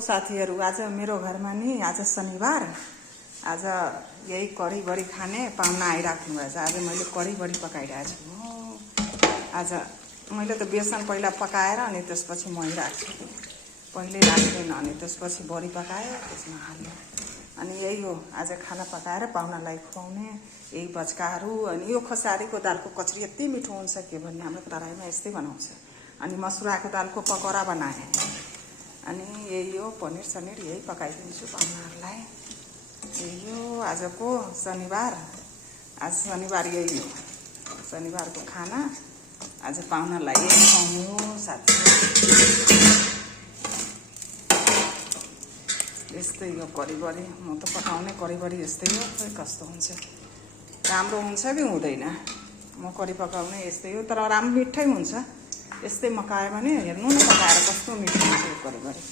साथीहरु, आज मेरो घरमा नि आज शनिबार, आज यही कढी बडी खाने पाहुना आइराख्नु भएछ। आज मैले कढी बडी पकाइरहेको छु। आज मैले त बेसन पहिला पकाएर अनि त्यसपछि मही राख्छु। पहिले राख्दैन अनि त्यसपछि बडी पकायो त्यसमा हाल्यो। अनि यही हो आज खाना पकाएर पाहुनालाई खुवाउने यही बच्काहरू। अनि यो खसारीको दालको कचरी यति मिठो हुन्छ के भन्ने, हाम्रो तराईमा यस्तै बनाउँछ। अनि मसुराको दालको पकौडा बनाए। अनि यही हो पनिर सनिर यही पकाइदिन्छु पाहुनाहरूलाई। यही हो आजको शनिबार। आज शनिबार यही हो शनिबारको खाना। आज पाहुनालाई यही खुवाउनु हो साथी। यस्तै हो कढीबडी, म त पकाउने कढीबडी यस्तै हो। खै कस्तो हुन्छ, राम्रो हुन्छ कि हुँदैन। म कढी पकाउने यस्तै हो, तर राम्रो मिठै हुन्छ। यस्तै मकायो भने हेर्नु न पकाएर कस्तो मिठो हुन्छ कढीबडी।